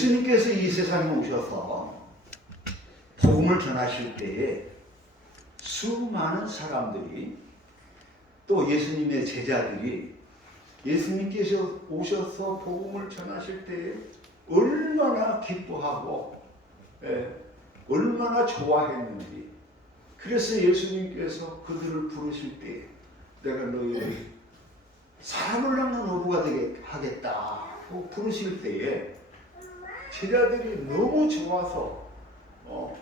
예수님께서 이 세상에 오셔서 복음을 전하실 때에 수많은 사람들이 또 예수님의 제자들이 예수님께서 오셔서 복음을 전하실 때에 얼마나 기뻐하고 얼마나 좋아했는지. 그래서 예수님께서 그들을 부르실 때 내가 너희를 사람을 낳는 어부가 되게 하겠다고 부르실 때에 제자들이 너무 좋아서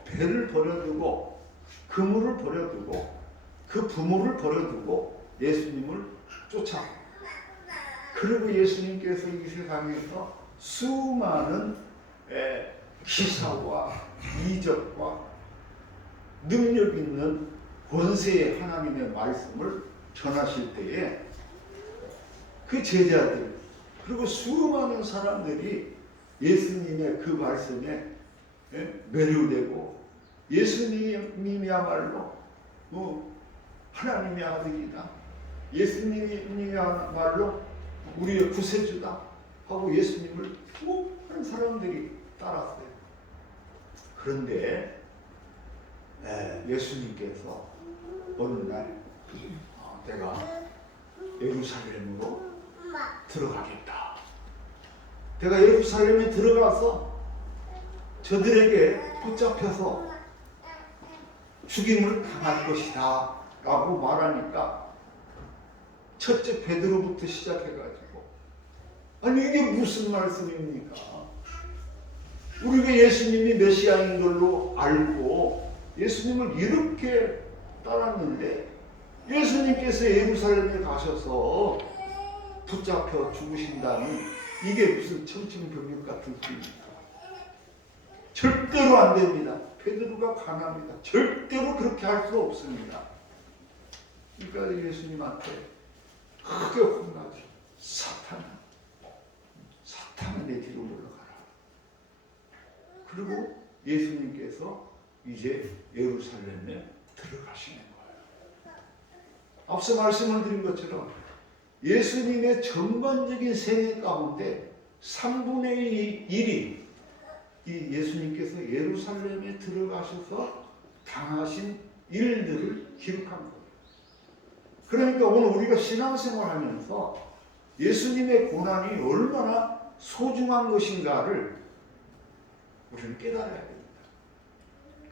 배를 버려두고 그물을 버려두고 그 부모를 버려두고 예수님을 쫓아. 그리고 예수님께서 이 세상에서 수많은 기사와 이적과 능력 있는 권세의 하나님의 말씀을 전하실 때에 그 제자들 그리고 수많은 사람들이 예수님의 그 말씀에 매료되고 예수님이야말로 하나님의 아들이다. 예수님이야말로 우리의 구세주다 하고 예수님을 수많은 사람들이 따랐어요. 그런데 예수님께서 어느 날 내가 예루살렘으로 들어가겠다. 내가 예루살렘에 들어가서 저들에게 붙잡혀서 죽임을 당할 것이다 라고 말하니까 첫째 베드로부터 시작해가지고 아니 이게 무슨 말씀입니까? 우리가 예수님이 메시아인 걸로 알고 예수님을 이렇게 따랐는데 예수님께서 예루살렘에 가셔서 붙잡혀 죽으신다는 이게 무슨 청천벽력 같은 소리입니까? 절대로 안 됩니다. 베드로가 강합니다. 절대로 그렇게 할 수 없습니다. 그러니까 예수님한테 크게 혼나죠. 사탄아 내 뒤로 물러가라. 그리고 예수님께서 이제 예루살렘에 들어가시는 거예요. 앞서 말씀을 드린 것처럼 예수님의 전반적인 생애 가운데 3분의 1이 이 예수님께서 예루살렘에 들어가셔서 당하신 일들을 기록한 거예요. 그러니까 오늘 우리가 신앙생활하면서 예수님의 고난이 얼마나 소중한 것인가를 우리는 깨달아야 됩니다.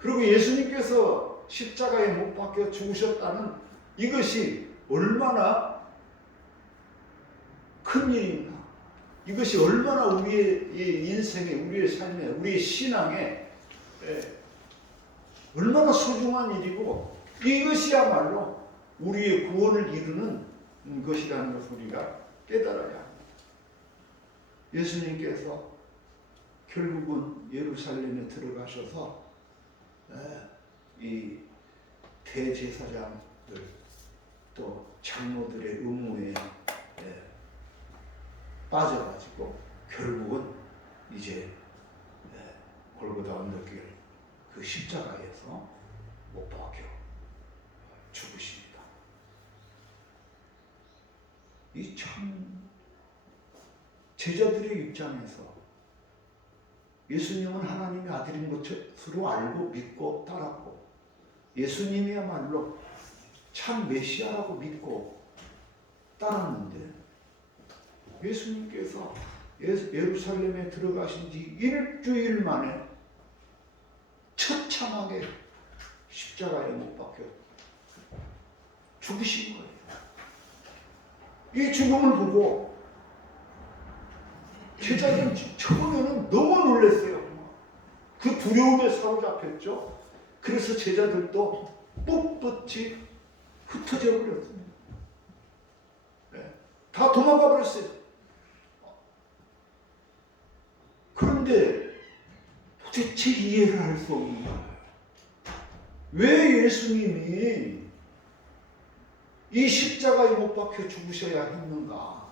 그리고 예수님께서 십자가에 못 박혀 죽으셨다는 이것이 얼마나 큰 일인가. 이것이 얼마나 우리의 인생에, 우리의 삶에, 우리의 신앙에 얼마나 소중한 일이고 이것이야말로 우리의 구원을 이루는 것이라는 것을 우리가 깨달아야 합니다. 예수님께서 결국은 예루살렘에 들어가셔서 이 대제사장들 또 장로들의 의무에 빠져가지고 결국은 이제 골고다 언덕길 그 십자가에서 못 박혀 죽으십니다. 이 참 제자들의 입장에서 예수님은 하나님의 아들인 것으로 알고 믿고 따랐고 예수님이야말로 참 메시아라고 믿고 따랐는데 예수님께서 예루살렘에 들어가신 지 일주일 만에 처참하게 십자가에 못 박혀 죽으신 거예요. 이 죽음을 보고 제자들은 처음에는 너무 놀랐어요. 그 두려움에 사로잡혔죠. 그래서 제자들도 뻣뻣이 흩어져 버렸습니다. 다 도망가 버렸어요. 그런데 도대체 이해를 할 수 없는 거예요. 왜 예수님이 이 십자가에 못 박혀 죽으셔야 했는가?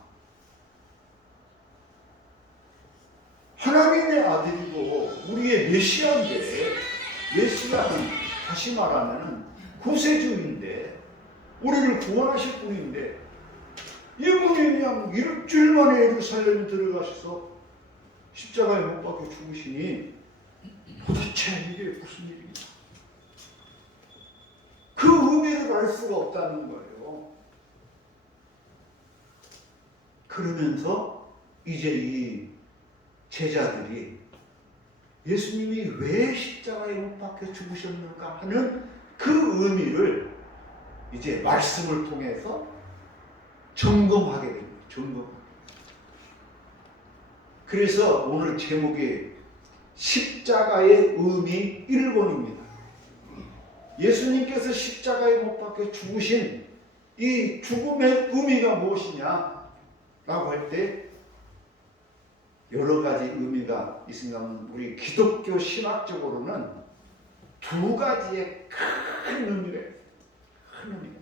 하나님의 아들이고 우리의 메시아인데, 메시아는 다시 말하면 구세주인데 우리를 구원하실 분인데 이분이 그냥 일주일 만에 예루살렘에 들어가셔서 십자가에 못 박혀 죽으시니 도대체 이게 무슨 일이냐? 그 의미를 알 수가 없다는 거예요. 그러면서 이제 이 제자들이 예수님이 왜 십자가에 못 박혀 죽으셨는가 하는 그 의미를 이제 말씀을 통해서 점검하게 됩니다. 점검. 그래서 오늘 제목이 십자가의 의미 1권입니다. 예수님께서 십자가에 못 박혀 죽으신 이 죽음의 의미가 무엇이냐 라고 할 때 여러 가지 의미가 있습니다. 우리 기독교 신학적으로는 두 가지의 큰 의미가 있어요. 큰 의미가.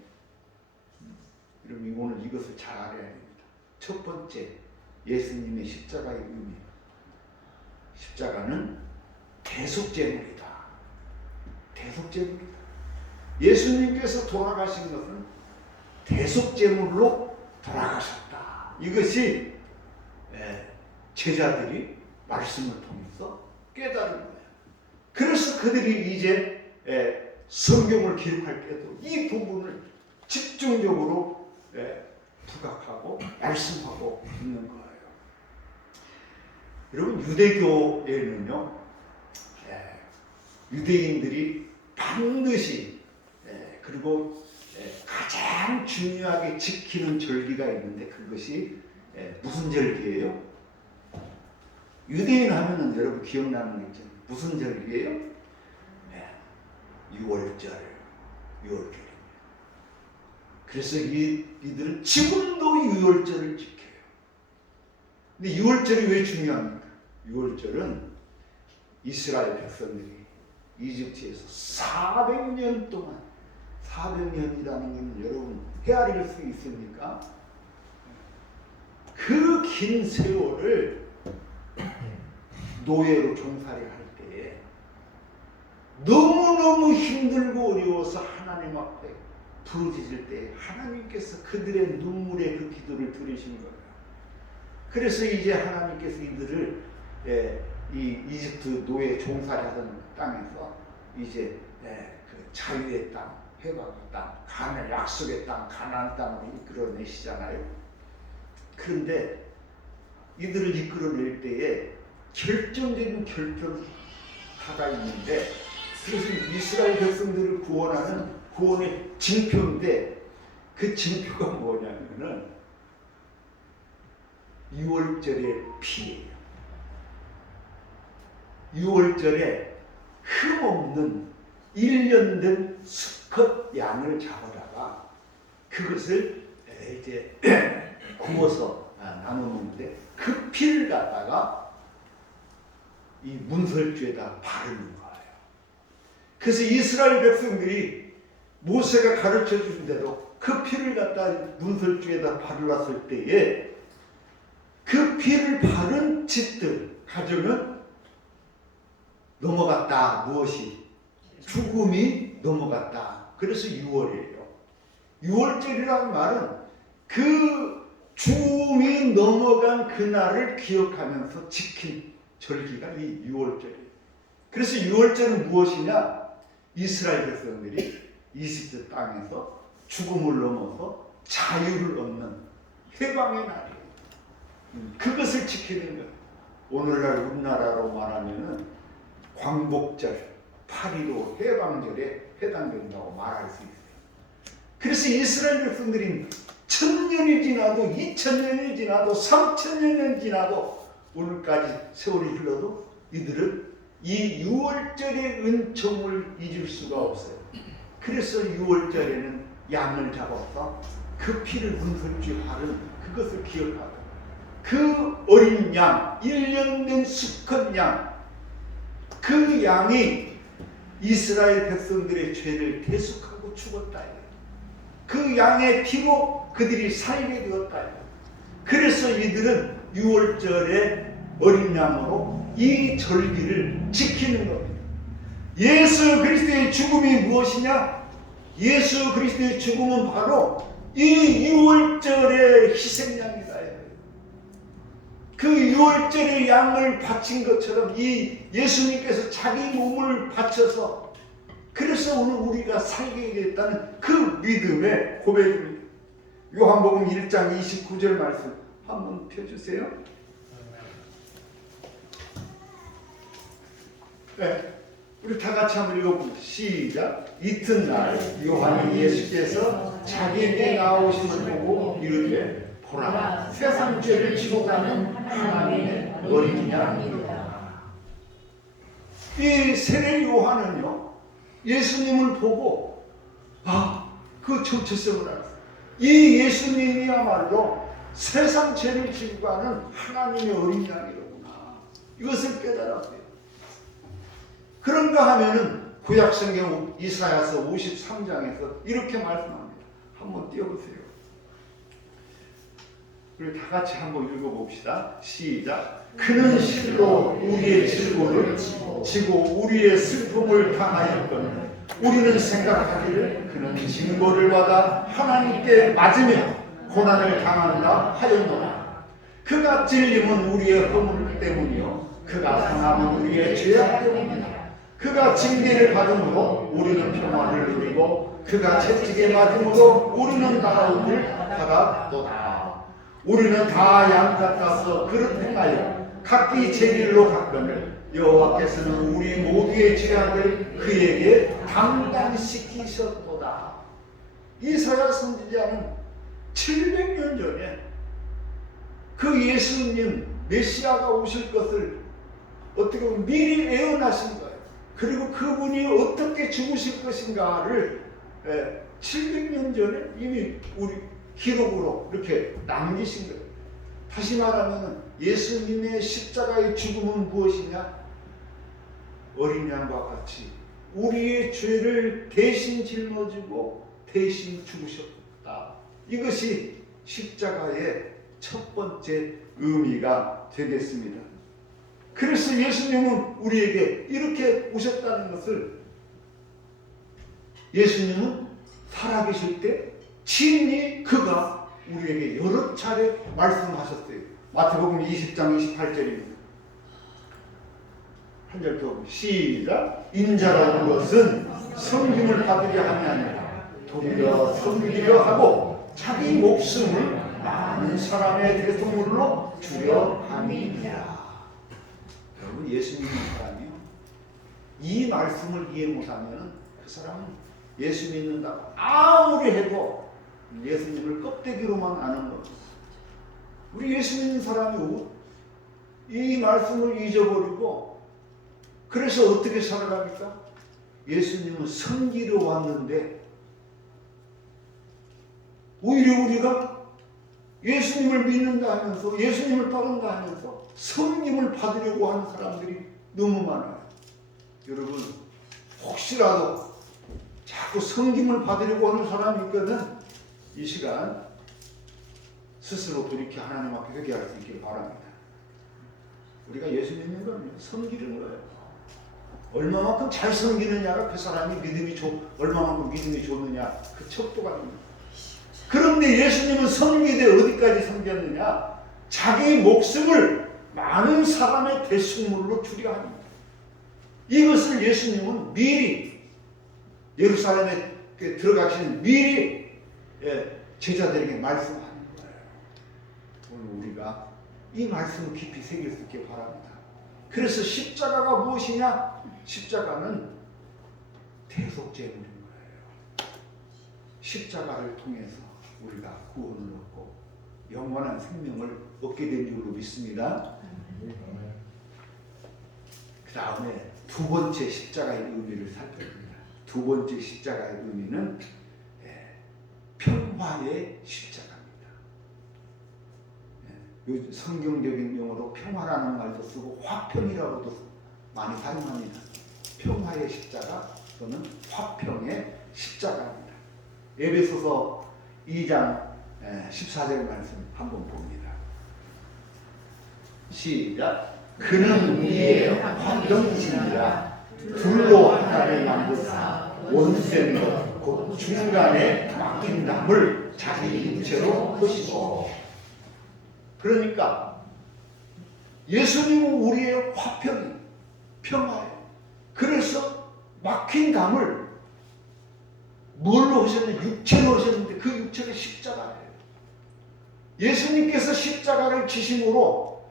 여러분 오늘 이것을 잘 알아야 됩니다. 첫 번째, 예수님의 십자가의 의미. 십자가는 대속제물이다. 대속제물이다. 예수님께서 돌아가신 것은 대속제물로 돌아가셨다. 이것이 제자들이 말씀을 통해서 깨달은 거예요. 그래서 그들이 이제 성경을 기록할 때도 이 부분을 집중적으로 부각하고 말씀하고 있는 거예요. 여러분 유대교에는요, 유대인들이 반드시 그리고 가장 중요하게 지키는 절기가 있는데 그것이 무슨 절기예요? 유대인 하면은 여러분 기억나는 게 있죠. 무슨 절기예요? 6월절. 그래서 이들은 지금도 6월절을 지켜요. 근데 6월절이 왜 중요합니까? 6월절은 이스라엘 백성들이 이집트에서 400년 동안 400년이라는 건 여러분 헤아릴 수 있습니까? 그 긴 세월을 노예로 종살이 할 때에 너무너무 힘들고 어려워서 하나님 앞에 부르짖을 때 하나님께서 그들의 눈물의 그 기도를 들으신 거예요. 그래서 이제 하나님께서 이들을 이 이집트 노예 종살이하던 땅에서 이제 그 자유의 땅, 회복의 땅, 가나안 약속의 땅, 가나안 땅으로 이끌어내시잖아요. 그런데 이들을 이끌어낼 때에 결정적인 결정타가 있는데, 그래서 이스라엘 백성들을 구원하는 구원의 징표인데 그 징표가 뭐냐면은 6월절의 피예요. 6월절에 흠없는 1년 된 수컷 양을 잡아다가 그것을 이제 구워서 나눠 먹는데 그 피를 갖다가 이 문설주에다 바르는 거예요. 그래서 이스라엘 백성들이 모세가 가르쳐 준 대로 그 피를 갖다 문설주에다 바르았을 때에 그 피를 바른 집들, 가정은 넘어갔다. 무엇이? 죽음이 넘어갔다. 그래서 6월이에요. 6월절이라는 말은 그 죽음이 넘어간 그날을 기억하면서 지킨 절기가 이 6월절이에요. 그래서 6월절은 무엇이냐? 이스라엘 백성들이 이집트 땅에서 죽음을 넘어서 자유를 얻는 해방의 날이에요. 그것을 지키는 거예요. 오늘날 우리나라로 말하면은 광복절, 8.15 해방절에 해당된다고 말할 수 있어요. 그래서 이스라엘 백성들이 1000년이 지나도 2000년이 지나도 3000년이 지나도 오늘까지 세월이 흘러도 이들은 이 6월절의 은총을 잊을 수가 없어요. 그래서 6월절에는 양을 잡아서 그 피를 문설주에 바른 그것을 기억하고 그 어린 양, 1년 된 수컷 양, 그 양이 이스라엘 백성들의 죄를 대속하고 죽었다. 그 양의 피로 그들이 살게 되었다. 그래서 이들은 6월절에 어린 양으로 이 절기를 지키는 겁니다. 예수 그리스도의 죽음이 무엇이냐? 예수 그리스도의 죽음은 바로 이 6월절의 희생양이다. 그 유월절의 양을 바친 것처럼 이 예수님께서 자기 몸을 바쳐서 그래서 오늘 우리가 살게 됐다는 그 믿음의 고백입니다. 요한복음 1장 29절 말씀 한번 펴주세요. 네, 우리 다 같이 한번 읽어봅니다. 시작. 이튿날 요한이 예수께서 자기에게 나오심을 보고 이르되 보라, 세상 죄를 지고 가는 하나님의 어린 양이로다. 이 세례 요한은요, 예수님을 보고 그 정체성을 알았어요. 이 예수님이야말로 세상 죄를 지고 가는 하나님의 어린 양이로구나. 이것을 깨달았어요. 그런가 하면은 구약성경 이사야서 53장에서 이렇게 말씀합니다. 한번 띄워보세요. 우리 다 같이 한번 읽어봅시다. 시작. 그는 실로 우리의 질고를 지고 우리의 슬픔을 당하였거늘 우리는 생각하기를 그는 징벌을 받아 하나님께 맞으며 고난을 당한다 하였노라. 그가 찔림은 우리의 허물 때문이요 그가 상함은 우리의 죄악 때문이다. 그가 징계를 받음으로 우리는 평화를 누리고 그가 채찍에 맞음으로 우리는 나음을 받았도다. 우리는 다 양 같아서 그릇 행하여 각기 제 길로 갔거늘 여호와께서는 우리 모두의 죄악을 그에게 담당시키셨도다. 이사야 선지자는 700년 전에 그 예수님 메시아가 오실 것을 어떻게 보면 미리 예언하신 거예요. 그리고 그분이 어떻게 죽으실 것인가를 700년 전에 이미 우리 기록으로 이렇게 남기신 거예요. 다시 말하면 예수님의 십자가의 죽음은 무엇이냐? 어린 양과 같이 우리의 죄를 대신 짊어지고 대신 죽으셨다. 이것이 십자가의 첫 번째 의미가 되겠습니다. 그래서 예수님은 우리에게 이렇게 오셨다는 것을, 예수님은 살아계실 때 친히 그가 우리에게 여러 차례 말씀하셨어요. 마태복음 20장 28절입니다. 한 절 더 시작. 인자라는 것은 섬김을 받으려 함이 아니라 도리어 섬기려 하고 자기 목숨을 많은 사람의 대속물로 주려 함이니라. 여러분, 예수 믿는 사람이요, 이 말씀을 이해 못하면 그 사람은 예수 믿는다고 아무리 해도 예수님을 껍데기로만 아는 겁니다. 우리 예수 믿는 사람이 이 말씀을 잊어버리고 그래서 어떻게 살아갑니까? 예수님은 섬기러 왔는데 오히려 우리가 예수님을 믿는다 하면서 예수님을 따른다 하면서 섬김을 받으려고 하는 사람들이 너무 많아요. 여러분, 혹시라도 자꾸 섬김을 받으려고 하는 사람이 있거든 이 시간 스스로 돌이켜 하나님 앞에 회개할 수 있기를 바랍니다. 우리가 예수 믿는 건 섬기는 거예요. 얼마만큼 잘 섬기느냐가 그 사람이 얼마만큼 믿음이 좋느냐 그 척도가 됩니다. 그런데 예수님은 섬기되 어디까지 섬겼느냐? 자기 목숨을 많은 사람의 대속물로 주려 합니다. 이것을 예수님은 미리 예루살렘에 들어가시는 미리 제자들에게 말씀하는 거예요. 오늘 우리가 이 말씀을 깊이 새길 수 있게 바랍니다. 그래서 십자가가 무엇이냐? 십자가는 대속제물인 거예요. 십자가를 통해서 우리가 구원을 얻고 영원한 생명을 얻게 된 줄로 믿습니다. 그 다음에 두 번째 십자가의 의미를 살펴봅니다. 두 번째 십자가의 의미는 평화의 십자가입니다. 성경적인 용어로 평화라는 말도 쓰고 화평이라고도 많이 사용합니다. 평화의 십자가 또는 화평의 십자가입니다. 에베소서 2장 14절 말씀 한번 봅니다. 시작. 그는 우리의 화평이시니라. 둘로 하나를 만드사 원수된 것 곧 중간에 막힌 담을 자기 육체로 하시고. 그러니까 예수님은 우리의 화평이 평화예요. 그래서 막힌 담을 뭘로 하셨는데 육체로 하셨는데 그 육체가 십자가예요. 예수님께서 십자가를 지심으로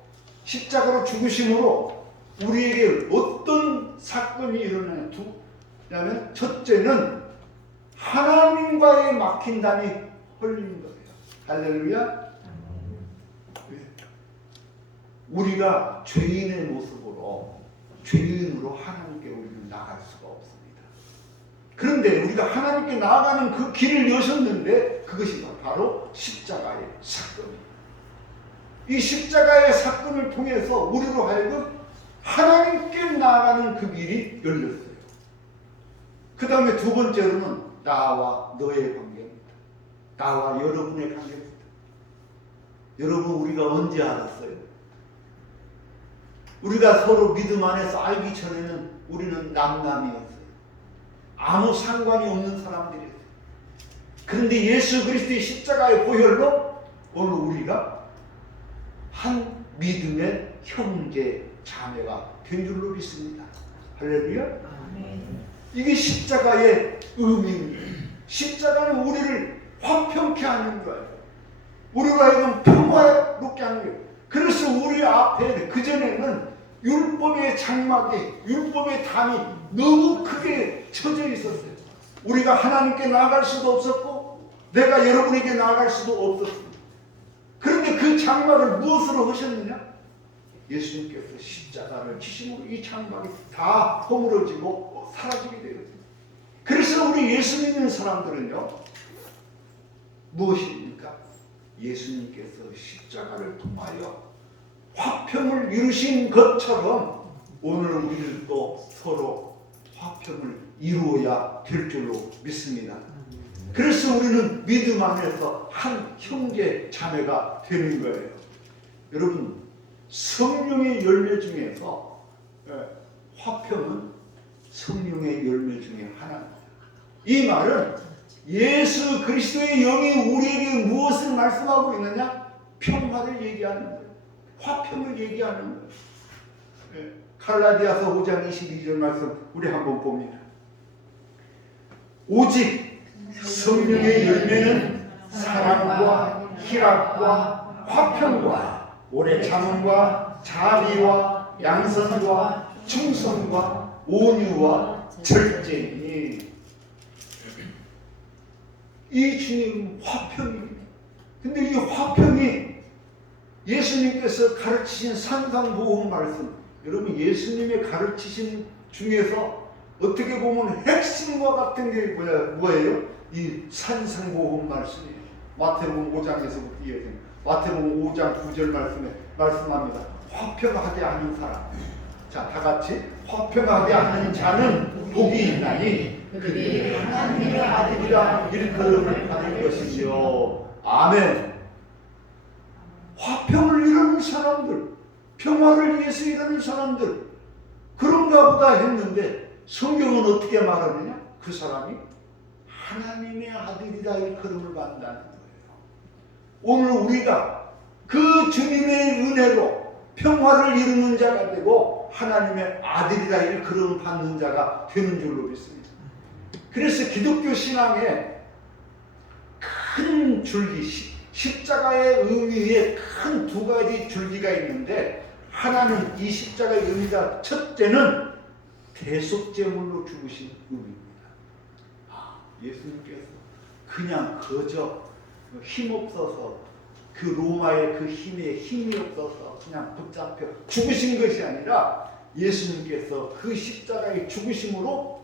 십자가로 죽으심으로 우리에게 어떤 사건이 일어나냐? 왜냐하면 첫째는 하나님과의 막힌 담이 헐리는 거예요. 할렐루야. 우리가 죄인의 모습으로 죄인으로 하나님께 우리는 나갈 수가 없습니다. 그런데 우리가 하나님께 나아가는 그 길을 여셨는데 그것이 바로 십자가의 사건이에요. 이 십자가의 사건을 통해서 우리로 하여금 하나님께 나아가는 그 길이 열렸어요. 그 다음에 두 번째로는 나와 너의 관계입니다. 나와 여러분의 관계입니다. 여러분, 우리가 언제 알았어요? 우리가 서로 믿음 안에서 알기 전에는 우리는 남남이었어요. 아무 상관이 없는 사람들이었어요. 그런데 예수 그리스도의 십자가의 보혈로 오늘 우리가 한 믿음의 형제 자매가 된 줄로 믿습니다. 할렐루야. 이게 십자가의 의미입니다. 십자가는 우리를 화평케 하는 거예요. 우리로 하여금 평화롭게 하는 거예요. 그래서 우리 앞에 그전에는 율법의 장막이, 율법의 담이 너무 크게 쳐져 있었어요. 우리가 하나님께 나아갈 수도 없었고 내가 여러분에게 나아갈 수도 없었습니다. 그런데 그 장막을 무엇으로 하셨느냐? 예수님께서 십자가를 지심으로 이 장막이 다 허물어지고 사라지게 되거든요. 그래서 우리 예수 믿는 사람들은요, 무엇입니까? 예수님께서 십자가를 통하여 화평을 이루신 것처럼 오늘 우리들도 서로 화평을 이루어야 될 줄로 믿습니다. 그래서 우리는 믿음 안에서 한 형제 자매가 되는 거예요. 여러분, 성령의 열매 중에서 화평은 성령의 열매 중에 하나입니다. 이 말은 예수 그리스도의 영이 우리에게 무엇을 말씀하고 있느냐? 평화를 얘기하는 거예요. 화평을 얘기하는 거예요. 갈라디아서 5장 22절 말씀 우리 한번 봅니다. 오직 성령의 열매는 사랑과 희락과 화평과 오래 참음과 자비와 양선과 충성과 온유와 절제니. 이 주님 화평입니다. 근데 이 화평이 예수님께서 가르치신 산상보험 말씀, 여러분 예수님의 가르치신 중에서 어떻게 보면 핵심과 같은 게 뭐예요? 이 산상보험 말씀이에요. 마태복음 5장에서부터 이어진 마태복음 5장 9절 말씀에 말씀합니다. 화평하게 하는 사람. 자, 다 같이 화평하게 하는 자는 복이 있나니 그들이 하나님의 아들이라 일컬음을 받을 것이지요. 아멘. 화평을 이루는 사람들, 평화를 위해서 일하는 사람들, 그런가 보다 했는데 성경은 어떻게 말하느냐? 그 사람이 하나님의 아들이라 일컬음을 받는다는 거예요. 오늘 우리가 그 주님의 은혜로 평화를 이루는 자가 되고 하나님의 아들이라 일컬음 받는 자가 되는 줄로 믿습니다. 그래서 기독교 신앙에 큰 줄기, 십자가의 의미에 큰 두 가지 줄기가 있는데, 하나는 이 십자가의 의미가 첫째는 대속제물로 죽으신 의미입니다. 예수님께서 그냥 그저 힘없어서 그 로마의 그 힘이 없어서 그냥 붙잡혀 죽으신 것이 아니라 예수님께서 그 십자가의 죽으심으로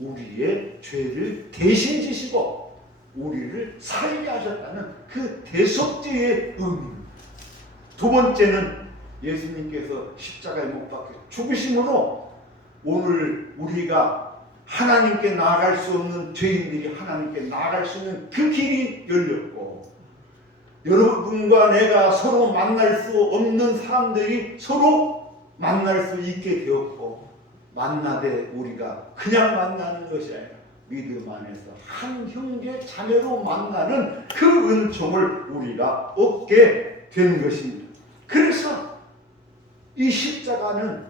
우리의 죄를 대신 지시고 우리를 살게 하셨다는 그 대속죄의 의미입니다. 두 번째는 예수님께서 십자가에 못 박혀 죽으심으로 오늘 우리가 하나님께 나아갈 수 없는 죄인들이 하나님께 나아갈 수 있는 그 길이 열렸고, 여러분과 내가 서로 만날 수 없는 사람들이 서로 만날 수 있게 되었고, 만나되 우리가 그냥 만나는 것이 아니라 믿음 안에서 한 형제 자매로 만나는 그 은총을 우리가 얻게 되는 것입니다. 그래서 이 십자가는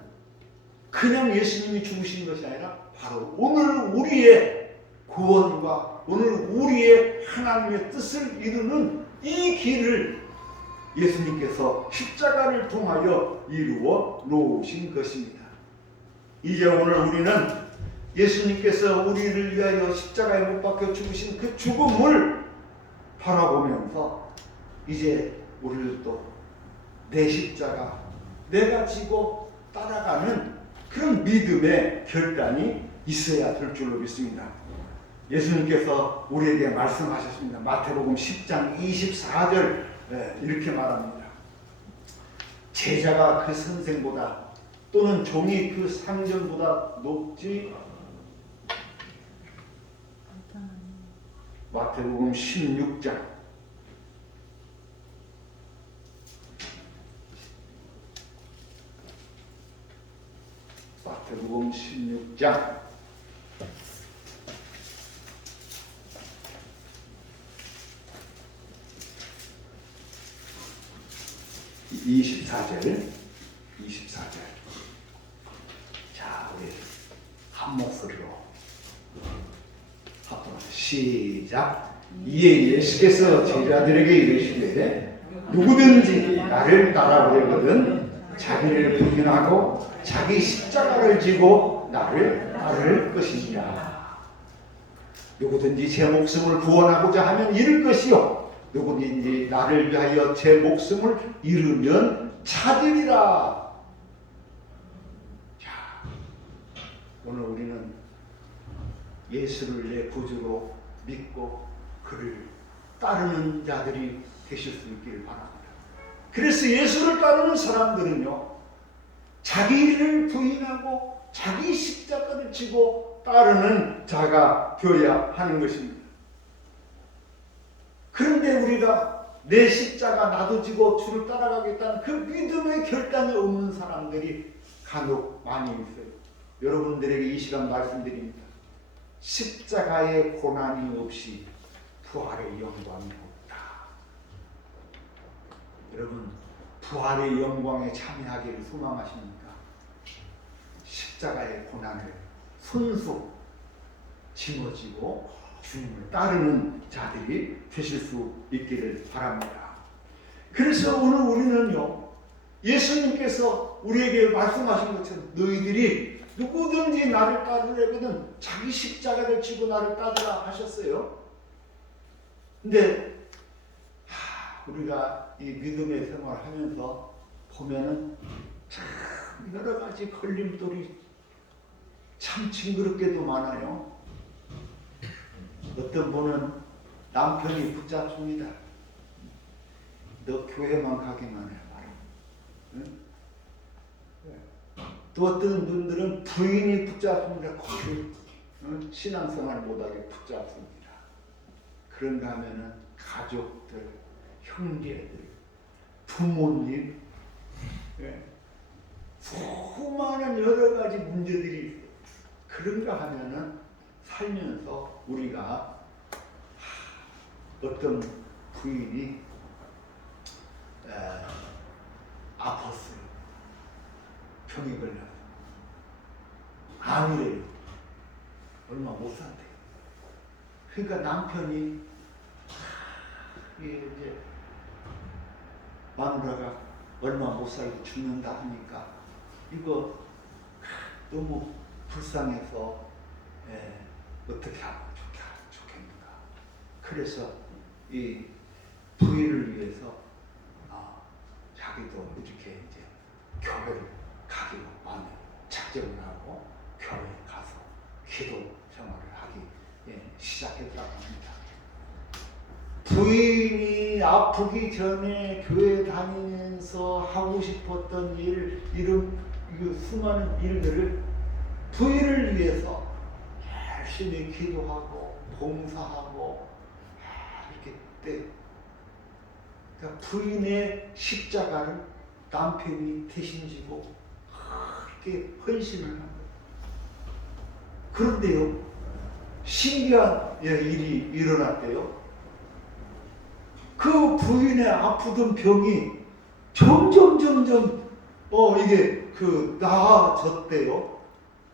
그냥 예수님이 죽으신 것이 아니라 바로 오늘 우리의 구원과 오늘 우리의 하나님의 뜻을 이루는 이 길을 예수님께서 십자가를 통하여 이루어 놓으신 것입니다. 이제 오늘 우리는 예수님께서 우리를 위하여 십자가에 못 박혀 죽으신 그 죽음을 바라보면서 이제 우리들도 내 십자가 내가 지고 따라가는 그런 믿음의 결단이 있어야 될 줄로 믿습니다. 예수님께서 우리에게 말씀하셨습니다. 마태복음 10장 24절 이렇게 말합니다. 제자가 그 선생보다 또는 종이 그 상전보다 높지. 마태복음 16장 마태복음 16장 24절. 자, 우리 한 목소리로 합동하자. 시작. 이에 예수께서 제자들에게 이르시되 누구든지 나를 따라오려거든 자기를 부인하고 자기 십자가를 지고 나를 따를 것이니라. 누구든지 제 목숨을 구원하고자 하면 잃을 것이요 누구든지 나를 위하여 제 목숨을 잃으면 찾으리라. 자, 오늘 우리는 예수를 내 구주로 믿고 그를 따르는 자들이 되실 수 있기를 바랍니다. 그래서 예수를 따르는 사람들은요, 자기를 부인하고 자기 십자가를 지고 따르는 자가 되어야 하는 것입니다. 그런데 우리가 내 십자가 나도 지고 주를 따라가겠다는 그 믿음의 결단이 없는 사람들이 간혹 많이 있어요. 여러분들에게 이 시간 말씀드립니다. 십자가의 고난이 없이 부활의 영광이 없다. 여러분, 부활의 영광에 참여하기를 소망하십니까? 십자가의 고난을 손수 짊어지고 주님을 따르는 자들이 되실 수 있기를 바랍니다. 그래서 오늘 우리는요, 예수님께서 우리에게 말씀하신 것처럼 너희들이 누구든지 나를 따르려거든 자기 십자가를 지고 나를 따르라 하셨어요. 근데 우리가 이 믿음의 생활을 하면서 보면은 참 여러 가지 걸림돌이 참 징그럽게도 많아요. 어떤 분은 남편이 붙잡습니다. 너 교회만 가기만 해 말이야. 응? 또 어떤 분들은 부인이 붙잡습니다. 거기 신앙생활 못하게 붙잡습니다. 그런가 하면은 가족들, 형제들, 부모님, 수많은 여러 가지 문제들이 있어요. 그런가 하면은 살면서 우리가 어떤 부인이 아팠어요. 병이 걸려서 암이래요. 얼마 못 산대요. 그러니까 남편이 이제 마누라가 얼마 못 살고 죽는다 하니까 이거 너무 불쌍해서 어떻게 하면 좋겠는가. 그래서 이 부인을 위해서 자기도 이렇게 이제 교회를 가기로 마음에 작정을 하고 교회에 가서 기도 생활을 하기 시작했다고 합니다. 부인이 아프기 전에 교회 다니면서 하고 싶었던 일, 이런 수많은 일들을 부인을 위해서 열심히 기도하고 봉사하고 이렇게 때 그러니까 부인의 십자가를 남편이 대신 지고 그렇게 헌신을 한 거예요. 그런데요, 신기한 일이 일어났대요. 그 부인의 아프던 병이 점점 이게 나아졌대요.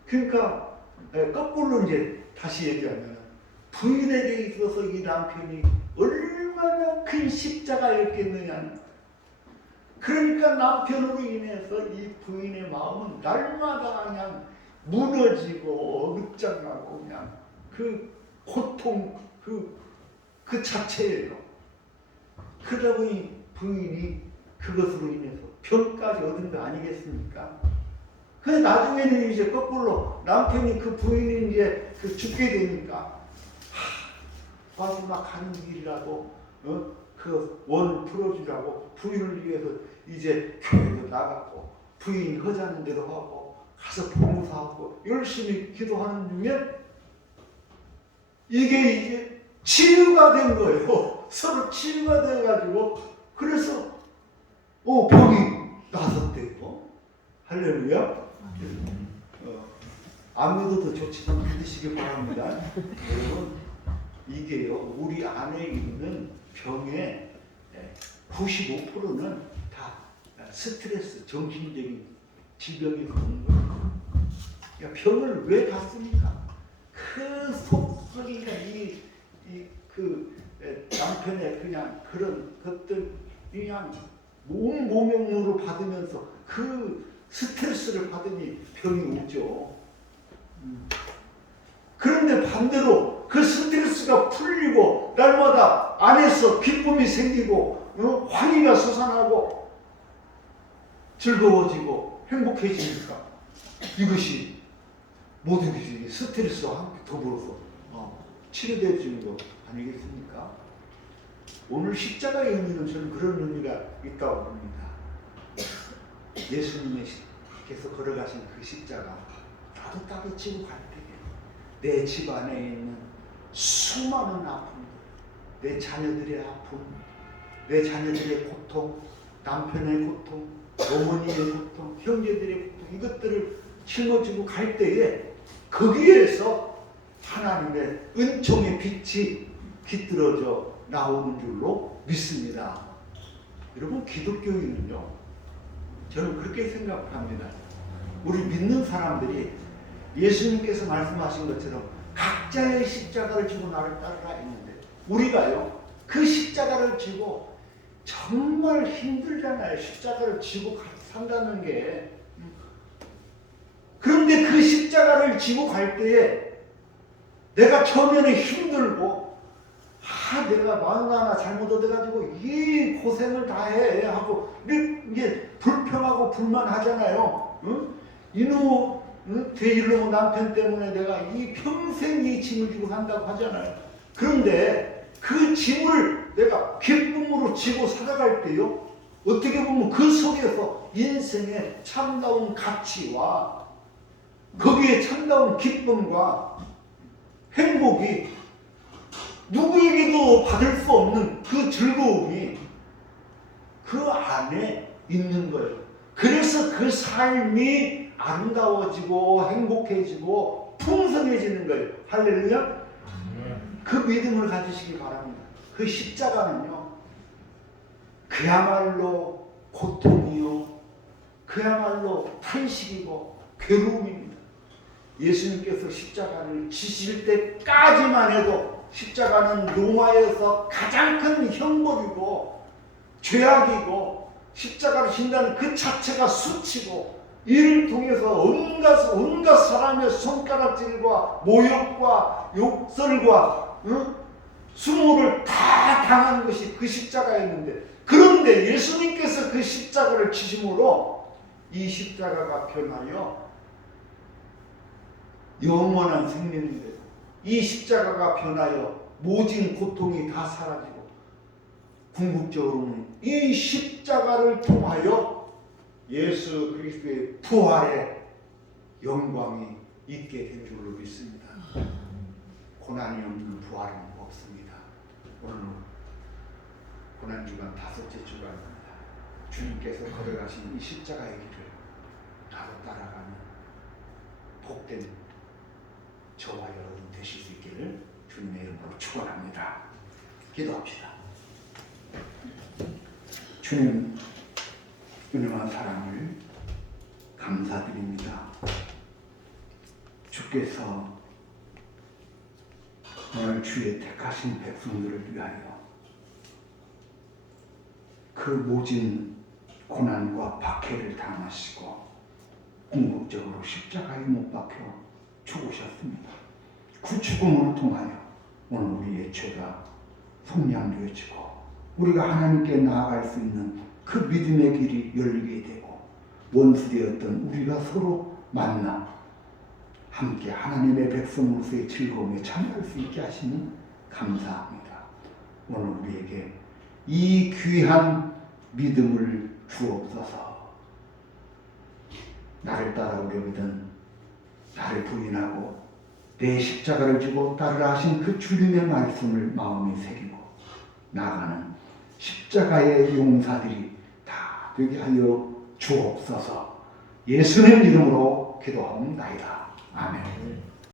그러니까 거꾸로 이제 다시 얘기하면 부인에게 있어서 이 남편이 얼마나 큰 십자가였겠느냐. 그러니까 남편으로 인해서 이 부인의 마음은 날마다 그냥 무너지고 억장나고 그냥 그 고통 그 자체예요. 그러다 보니 부인이 그것으로 인해서 병까지 얻은 거 아니겠습니까? 그 나중에는 이제 거꾸로 남편이 그 부인이 이제 죽게 되니까 마지막 하는 일이라도 그 원 풀어주라고 부인을 위해서 이제 교회도 나가고 부인이 허자는 대로 하고 가서 봉사하고 열심히 기도하는 중에 이게 이제 치유가 된 거예요. 서로 치유가 돼가지고 그래서 병이 나섰대요. 할렐루야. 안 믿어도 좋지만 믿으시기 바랍니다. 여러분 이게요 우리 안에 있는 병의 95%는 다 스트레스, 정신적인 질병이 오는 거예요. 그러니까 병을 왜 갖습니까? 그 속소리가 그 남편의 그냥 그런 것들 그냥 모명으로 받으면서 그 스트레스를 받으니 병이 오죠. 그런데 반대로 그 스트레스가 풀리고 날마다 안에서 기쁨이 생기고 환희가 솟아나고 즐거워지고 행복해지니까 이것이 모든 것이 스트레스와 함께 더불어서 치료되어지는 것 아니겠습니까? 오늘 십자가의 의미는 저는 그런 의미가 있다고 봅니다. 예수님께서 걸어가신 그 십자가 나도 따로 지고 갈 때에 내 집 안에 있는 수많은 아픔들, 내 자녀들의 아픔, 내 자녀들의 고통, 남편의 고통, 어머니의 고통, 형제들의 고통 이것들을 짊어지고 갈 때에 거기에서 하나님의 은총의 빛이 깃들어져 나오는 줄로 믿습니다. 여러분 기독교인은요 저는 그렇게 생각합니다. 우리 믿는 사람들이 예수님께서 말씀하신 것처럼 각자의 십자가를 지고 나를 따르라 했는데 우리가요 그 십자가를 지고 정말 힘들잖아요. 십자가를 지고 산다는 게. 그런데 그 십자가를 지고 갈 때에 내가 처음에는 힘들고 내가 마음 하나 잘못 얻어가지고 이 고생을 다 해 하고 이게 불평하고 불만하잖아요. 이놈 돼지놈 남편 때문에 내가 이 평생 이 짐을 지고 산다고 하잖아요. 그런데 그 짐을 내가 기쁨으로 지고 살아갈 때요 어떻게 보면 그 속에서 인생의 참다운 가치와 거기에 참다운 기쁨과 행복이 누구에게도 받을 수 없는 그 즐거움이 그 안에 있는 거예요. 그래서 그 삶이 아름다워지고 행복해지고 풍성해지는 거예요. 할렐루야. 그 믿음을 가지시기 바랍니다. 그 십자가는요 그야말로 고통이요 그야말로 탄식이고 괴로움입니다. 예수님께서 십자가를 지실 때까지만 해도 십자가는 로마에서 가장 큰 형벌이고 죄악이고 십자가를 진다는 그 자체가 수치고 이를 통해서 온갖 사람의 손가락질과 모욕과 욕설과 수모를 다 당한 것이 그 십자가였는데 그런데 예수님께서 그 십자가를 지심으로 이 십자가가 변하여 영원한 생명이 되고 이 십자가가 변하여 모진 고통이 다 사라지고 궁극적으로는 이 십자가를 통하여 예수 그리스도의 부활의 영광이 있게 된 줄로 믿습니다. 고난이 없는 부활은 없습니다. 오늘 고난주간 5째 주간입니다. 주님께서 걸어가신 이 십자가의 길을 나도 따라가는 복된 저와 여러분 되실 수 있기를 주님의 이름으로 축원합니다. 기도합시다. 주님, 은혜와 사랑을 감사드립니다. 주께서 오늘 주의 택하신 백성들을 위하여 그 모진 고난과 박해를 당하시고 궁극적으로 십자가에 못 박혀 죽으셨습니다. 그 죽음을 통하여 오늘 우리의 죄가 속량되어지고 우리가 하나님께 나아갈 수 있는 그 믿음의 길이 열리게 되고 원수되었던 우리가 서로 만나 함께 하나님의 백성으로서의 즐거움에 참여할 수 있게 하시니 감사합니다. 오늘 우리에게 이 귀한 믿음을 주옵소서. 나를 따라오려거든 나를 부인하고 내 십자가를 지고 따르라 하신 그 주님의 말씀을 마음에 새기고 나아가는 십자가의 용사들이 다 되게 하여 주옵소서. 예수님 이름으로 기도하옵나이다. 아멘.